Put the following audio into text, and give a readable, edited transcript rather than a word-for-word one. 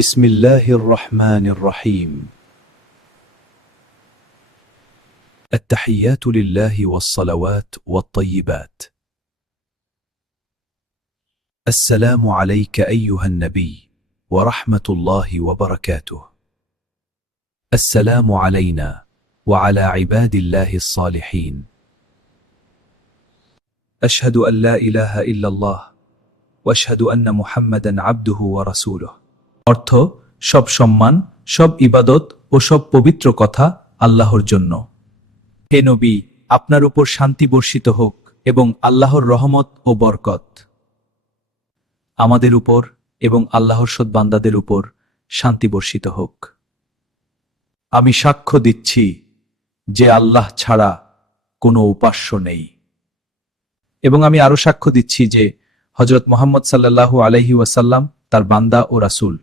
بسم الله الرحمن الرحيم. التحيات لله والصلوات والطيبات. السلام عليك أيها النبي ورحمة الله وبركاته. السلام علينا وعلى عباد الله الصالحين. أشهد أن لا إله إلا الله وأشهد أن محمدا عبده ورسوله. অর্থ সব সম্মান, সব ইবাদত ও সব পবিত্র কথা আল্লাহর জন্য। হে নবী, আপনার উপর শান্তি বর্ষিত হোক এবং আল্লাহর রহমত ও বরকত আমাদের উপর এবং আল্লাহর সৎ বান্দাদের উপর শান্তি বর্ষিত হোক। আমি সাক্ষ্য দিচ্ছি যে আল্লাহ ছাড়া কোনো উপাস্য নেই, এবং আমি আরো সাক্ষ্য দিচ্ছি যে হযরত মুহাম্মদ সাল্লাল্লাহু আলাইহি ওয়াসাল্লাম তার বান্দা ও রাসূল।